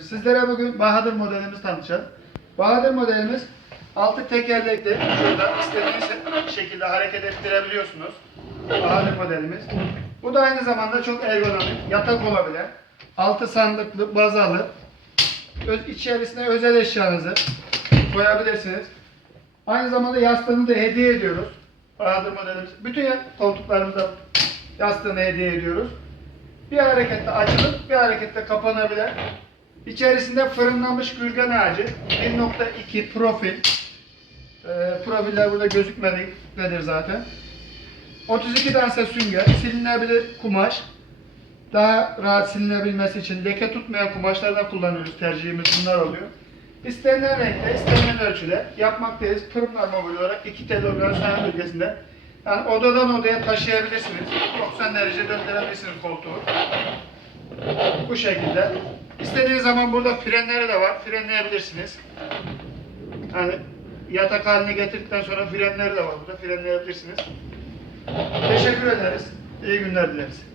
Sizlere bugün Bahadır modelimizi tanıtacağız. Bahadır modelimiz altı tekerlekli. Şurada istediğiniz şekilde hareket ettirebiliyorsunuz. Bahadır modelimiz. Bu da aynı zamanda çok ergonomik, yatak olabilen, altı sandıklı, bazalı. Öz, içerisine özel eşyanızı koyabilirsiniz. Aynı zamanda yastığını da hediye ediyoruz. Bahadır modelimiz. Bütün koltuklarımıza yastığını hediye ediyoruz. Bir harekette açılıp bir harekette kapanabilen İçerisinde fırınlanmış gürgen ağacı 1.2 profil. Ee, profiller burada gözükmektedir zaten. 32 dansa sünger, silinebilir kumaş. Daha rahat silinebilmesi için leke tutmayan kumaşlardan kullanıyoruz. Tercihimiz bunlar oluyor. İstenilen renkte, istenilen ölçüde yapmaktayız. Pırmlar mobil olarak 2 telegram sahne bölgesinde. Yani odadan odaya taşıyabilirsiniz. 90 derece döndürebilirsiniz koltuğu. Bu şekilde. İstediğiniz zaman burada frenleri de var. Frenleyebilirsiniz. Yani yatak haline getirdikten sonra frenleri de var burada. Frenleyebilirsiniz. Teşekkür ederiz. İyi günler dileriz.